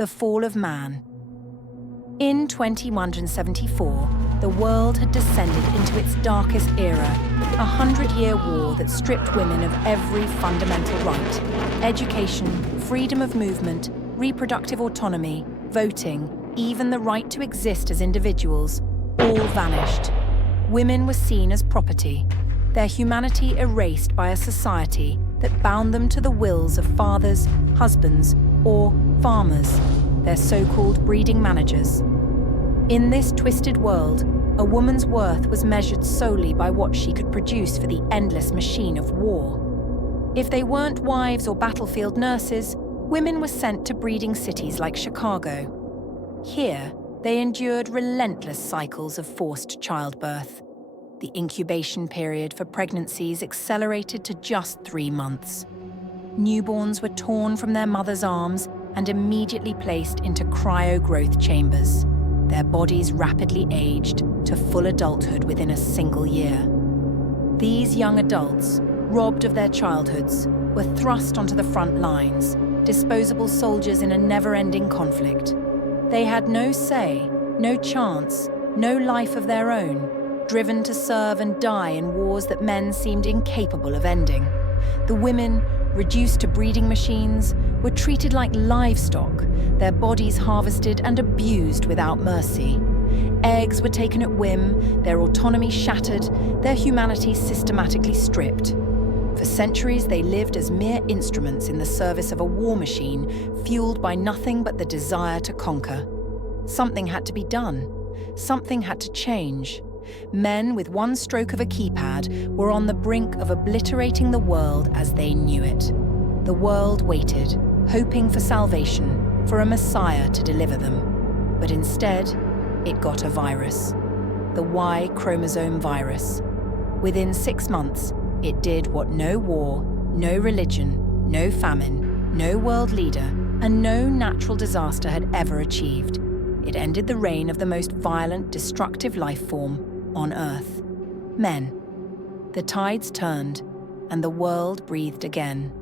the fall of man. In 2174, the world had descended into its darkest era, a 100-year war that stripped women of every fundamental right: education, freedom of movement, reproductive autonomy, voting, even the right to exist as individuals, all vanished. Women were seen as property, their humanity erased by a society that bound them to the wills of fathers, husbands, or farmers, their so-called breeding managers. In this twisted world, a woman's worth was measured solely by what she could produce for the endless machine of war. If they weren't wives or battlefield nurses, women were sent to breeding cities like Chicago. Here, they endured relentless cycles of forced childbirth. The incubation period for pregnancies accelerated to just 3 months. Newborns were torn from their mother's arms and immediately placed into cryo-growth chambers. Their bodies rapidly aged to full adulthood within a single year. These young adults, robbed of their childhoods, were thrust onto the front lines, disposable soldiers in a never-ending conflict. They had no say, no chance, no life of their own, driven to serve and die in wars that men seemed incapable of ending. The women, reduced to breeding machines, were treated like livestock, their bodies harvested and abused without mercy. Eggs were taken at whim, their autonomy shattered, their humanity systematically stripped. For centuries, they lived as mere instruments in the service of a war machine, fueled by nothing but the desire to conquer. Something had to be done. Something had to change. Men with one stroke of a keypad were on the brink of obliterating the world as they knew it. The world waited, hoping for salvation, for a messiah to deliver them. But instead, it got a virus. The Y chromosome virus. Within 6 months, it did what no war, no religion, no famine, no world leader, and no natural disaster had ever achieved. It ended the reign of the most violent, destructive life form on Earth: men. The tides turned, and the world breathed again.